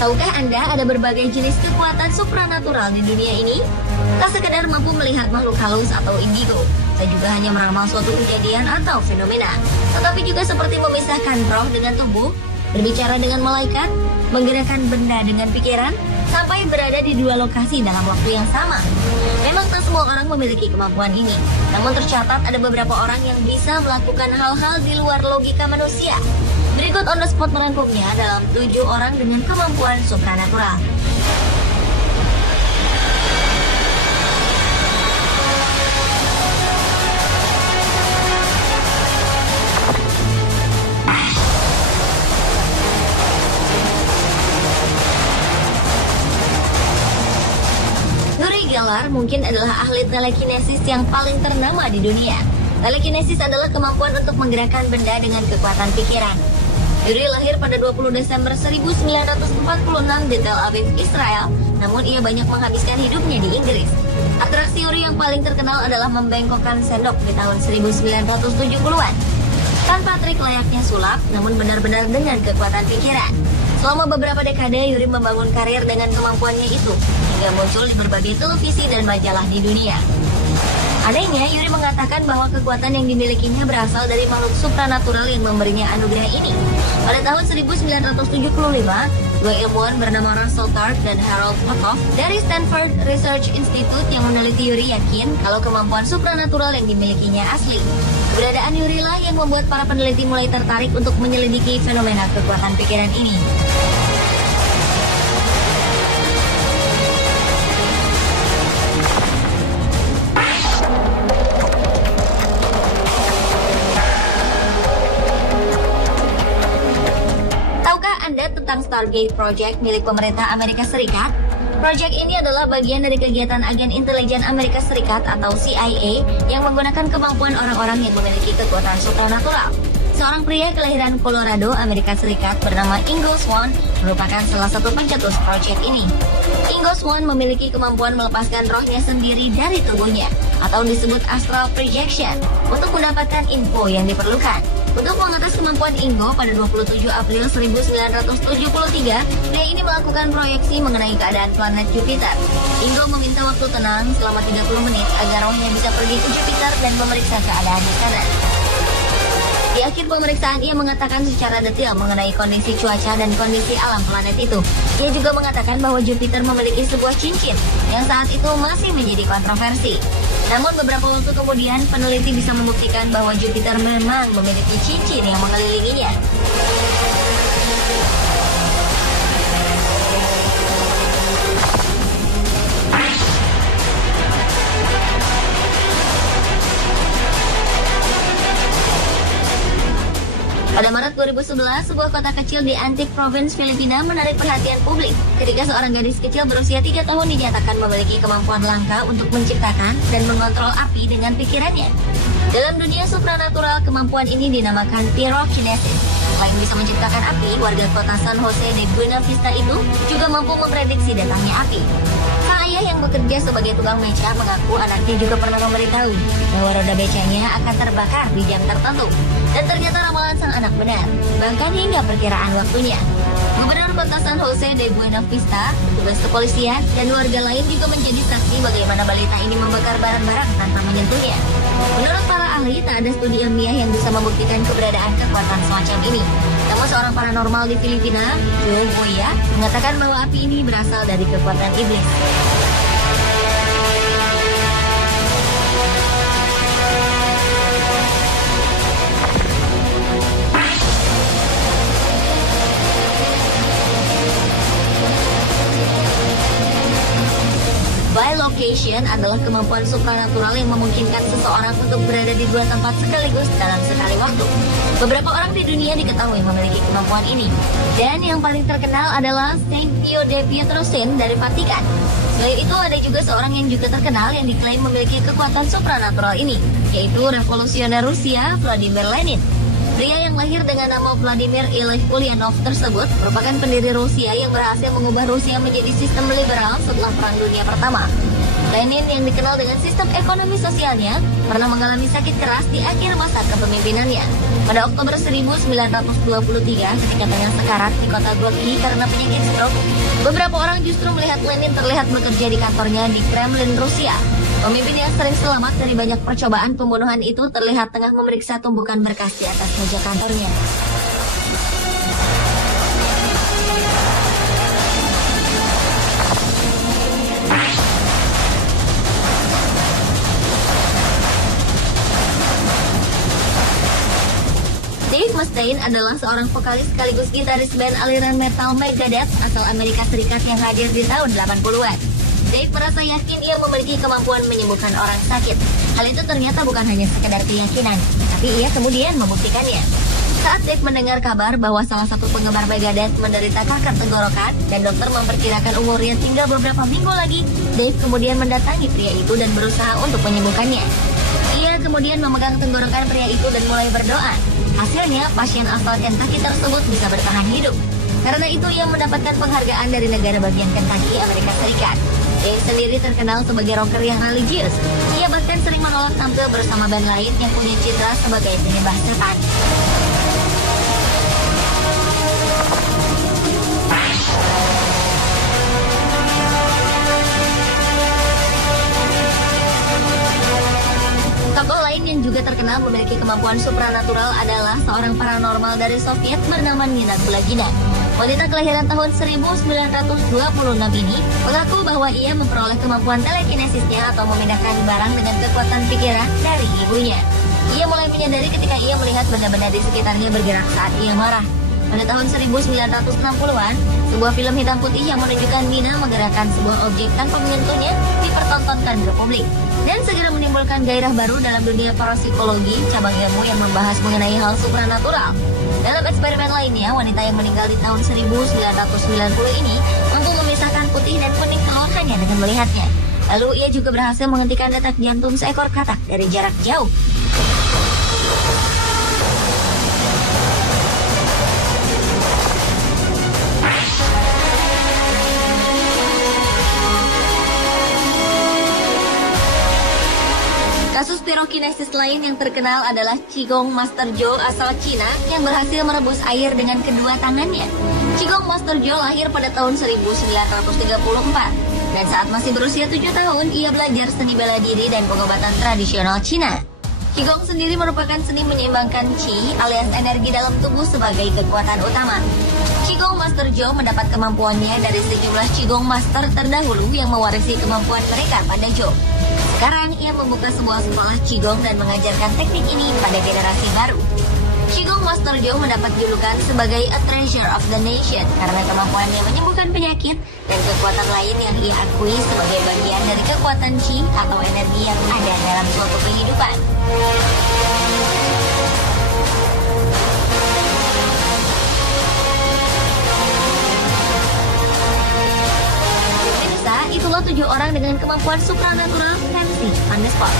Tahukah Anda ada berbagai jenis kekuatan supranatural di dunia ini? Tak sekedar mampu melihat makhluk halus atau indigo, saya juga hanya meramal suatu kejadian atau fenomena, tetapi juga seperti memisahkan roh dengan tubuh, berbicara dengan malaikat, menggerakkan benda dengan pikiran, sampai berada di dua lokasi dalam waktu yang sama. Memang tak semua orang memiliki kemampuan ini, namun tercatat ada beberapa orang yang bisa melakukan hal-hal di luar logika manusia. Berikut on the spot merangkumnya dalam 7 orang dengan kemampuan supranatural. Uri Geller mungkin adalah ahli telekinesis yang paling ternama di dunia. Telekinesis adalah kemampuan untuk menggerakkan benda dengan kekuatan pikiran. Yuri lahir pada 20 Desember 1946 di Tel Aviv, Israel, namun ia banyak menghabiskan hidupnya di Inggris. Atraksi Yuri yang paling terkenal adalah membengkokkan sendok di tahun 1970-an. Tanpa trik layaknya sulap, namun benar-benar dengan kekuatan pikiran. Selama beberapa dekade, Yuri membangun karir dengan kemampuannya itu, hingga muncul di berbagai televisi dan majalah di dunia. Anehnya, Yuri mengatakan bahwa kekuatan yang dimilikinya berasal dari makhluk supranatural yang memberinya anugerah ini. Pada tahun 1975, dua ilmuwan bernama Russell Targ dan Harold Popov dari Stanford Research Institute yang meneliti Yuri yakin kalau kemampuan supranatural yang dimilikinya asli. Keberadaan Yuri lah yang membuat para peneliti mulai tertarik untuk menyelidiki fenomena kekuatan pikiran ini. Tentang Stargate Project milik pemerintah Amerika Serikat. Project ini adalah bagian dari kegiatan agen intelijen Amerika Serikat atau CIA yang menggunakan kemampuan orang-orang yang memiliki kekuatan supranatural. Seorang pria kelahiran Colorado, Amerika Serikat bernama Ingo Swann merupakan salah satu pencetus project ini. Ingo Swann memiliki kemampuan melepaskan rohnya sendiri dari tubuhnya atau disebut astral projection untuk mendapatkan info yang diperlukan. Untuk mengatas kemampuan Ingo, pada 27 April 1973, pria ini melakukan proyeksi mengenai keadaan planet Jupiter. Ingo meminta waktu tenang selama 30 menit agar rohnya bisa pergi ke Jupiter dan memeriksa keadaan di sana. Di akhir pemeriksaan, ia mengatakan secara detail mengenai kondisi cuaca dan kondisi alam planet itu. Ia juga mengatakan bahwa Jupiter memiliki sebuah cincin yang saat itu masih menjadi kontroversi. Namun beberapa waktu kemudian, peneliti bisa membuktikan bahwa Jupiter memang memiliki cincin yang mengelilinginya. Pada Maret 2011, sebuah kota kecil di Antique Province, Filipina menarik perhatian publik ketika seorang gadis kecil berusia 3 tahun dinyatakan memiliki kemampuan langka untuk menciptakan dan mengontrol api dengan pikirannya. Dalam dunia supranatural, kemampuan ini dinamakan pyrokinesis. Selain bisa menciptakan api, warga kota San Jose de Buena Vista itu juga mampu memprediksi datangnya api. Sang ayah yang bekerja sebagai tukang beca mengaku anaknya juga pernah memberitahu bahwa roda becanya akan terbakar di jam tertentu. Dan ternyata ramalan sang anak benar, bahkan hingga perkiraan waktunya. Gubernur kota San Jose de Buena Vista, petugas kepolisian, dan warga lain juga menjadi saksi bagaimana balita ini membakar barang-barang tanpa menyentuhnya. Menurut para ahli, tak ada studi ilmiah yang bisa membuktikan keberadaan kekuatan semacam ini. Namun seorang paranormal di Filipina, Joe Boya, mengatakan bahwa api ini berasal dari kekuatan iblis. Bilocation adalah kemampuan supranatural yang memungkinkan seseorang untuk berada di dua tempat sekaligus dalam sekali waktu. Beberapa orang di dunia diketahui memiliki kemampuan ini, dan yang paling terkenal adalah Saint Pio de Pietrelcina dari Vatikan. Selain itu, ada juga seorang yang juga terkenal yang diklaim memiliki kekuatan supranatural ini, yaitu revolusioner Rusia Vladimir Lenin. Pria yang lahir dengan nama Vladimir Ilyich Ulyanov tersebut merupakan pendiri Rusia yang berhasil mengubah Rusia menjadi sistem liberal setelah Perang Dunia Pertama. Lenin yang dikenal dengan sistem ekonomi sosialnya pernah mengalami sakit keras di akhir masa kepemimpinannya. Pada Oktober 1923, ketika tengah sekarat di kota Gorky karena penyakit stroke, beberapa orang justru melihat Lenin terlihat bekerja di kantornya di Kremlin, Rusia. Pemimpin yang sering selamat dari banyak percobaan pembunuhan itu terlihat tengah memeriksa tumpukan berkas di atas meja kantornya. Dave Mustaine adalah seorang vokalis sekaligus gitaris band aliran metal Megadeth asal Amerika Serikat yang hadir di tahun 80-an. Dave merasa yakin ia memiliki kemampuan menyembuhkan orang sakit. Hal itu ternyata bukan hanya sekedar keyakinan, tapi ia kemudian membuktikannya. Saat Dave mendengar kabar bahwa salah satu penggemar Megadeth menderita kanker tenggorokan dan dokter memperkirakan umurnya tinggal beberapa minggu lagi, Dave kemudian mendatangi pria itu dan berusaha untuk menyembuhkannya. Ia kemudian memegang tenggorokan pria itu dan mulai berdoa. Hasilnya, pasien asal Kentucky tersebut bisa bertahan hidup. Karena itu, ia mendapatkan penghargaan dari negara bagian Kentucky, Amerika Serikat. Dave sendiri terkenal sebagai rocker yang religius. Ia bahkan sering menolak tampil bersama band lain yang punya citra sebagai penyembah setan. Tokoh lain yang juga terkenal memiliki kemampuan supranatural adalah seorang paranormal dari Soviet bernama Nina Kulagina. Wanita kelahiran tahun 1926 ini mengaku bahwa ia memperoleh kemampuan telekinesisnya atau memindahkan barang dengan kekuatan pikiran dari ibunya. Ia mulai menyadari ketika ia melihat benda-benda di sekitarnya bergerak saat ia marah. Pada tahun 1960-an, sebuah film hitam putih yang menunjukkan Nina menggerakkan sebuah objek tanpa menyentuhnya dipertontonkan ke publik dan segera menimbulkan gairah baru dalam dunia parapsikologi, cabang ilmu yang membahas mengenai hal supranatural. Dalam eksperimen lainnya, wanita yang meninggal di tahun 1990 ini mampu memisahkan putih dan kuning telur hanya dengan melihatnya. Lalu ia juga berhasil menghentikan detak jantung seekor katak dari jarak jauh. Kasus pirokinesis lain yang terkenal adalah Qigong Master Zhou asal Cina yang berhasil merebus air dengan kedua tangannya. Qigong Master Zhou lahir pada tahun 1934 dan saat masih berusia 7 tahun ia belajar seni bela diri dan pengobatan tradisional Cina. Qigong sendiri merupakan seni menyeimbangkan Qi alias energi dalam tubuh sebagai kekuatan utama. Qigong Master Zhou mendapat kemampuannya dari sejumlah Qigong Master terdahulu yang mewarisi kemampuan mereka pada Zhou. Sekarang ia membuka sebuah sekolah Qigong dan mengajarkan teknik ini pada generasi baru. Qigong Master Zhou mendapat julukan sebagai a treasure of the nation karena kemampuannya menyembuhkan penyakit dan kekuatan lain yang ia akui sebagai bagian dari kekuatan Qi atau energi yang ada dalam suatu kehidupan. Itulah 7 orang dengan kemampuan supranatural MC on the spot.